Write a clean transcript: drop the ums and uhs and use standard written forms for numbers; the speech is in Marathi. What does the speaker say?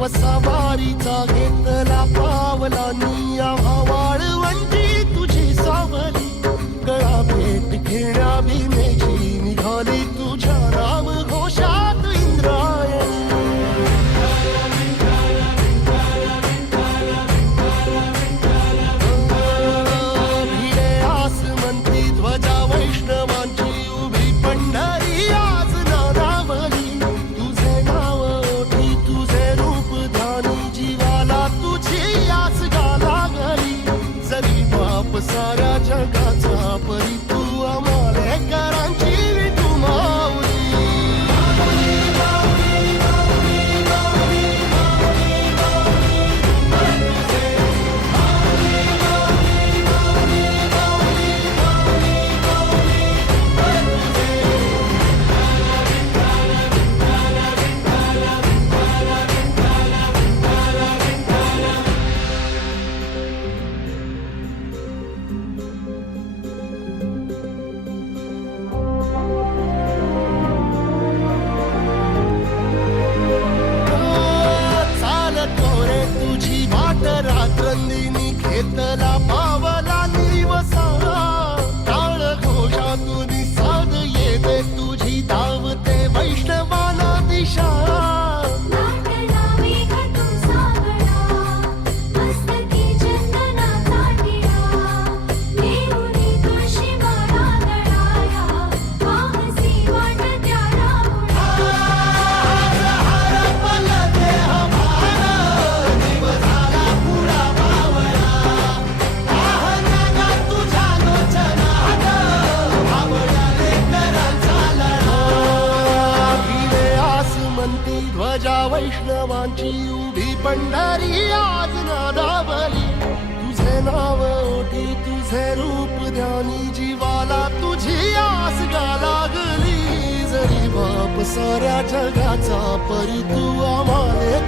वसावारीचा घेतला पावला निया वाळवंटी तुझी सावली गळा भेट घेण्या भीमेची निघाली तुझ्या राम घोषात इंद्रायणी भिडे आसमंती ध्वजा वैष्णवांची उभी पंढरी आज नादावली तुझे नाव ओठी तुझे रूप ध्यानी जीवाला तुझी आस गाला गली जरी बाप साऱ्या जगाचा परी तू आमालेकरांची विठू माऊली रात्रंदिनी घेतला पावला निवसा टाळ घोषातून साध येते तुझी धावते वैष्णवाला दिशा ध्वजा वैष्णवांची उभी पंढरी आज नादावली तुझे नाव ओठी तुझे रूप ध्यानी जीवाला तुझी आस गा लागली जरी बाप साऱ्या जगाचा परी तू आम्हाले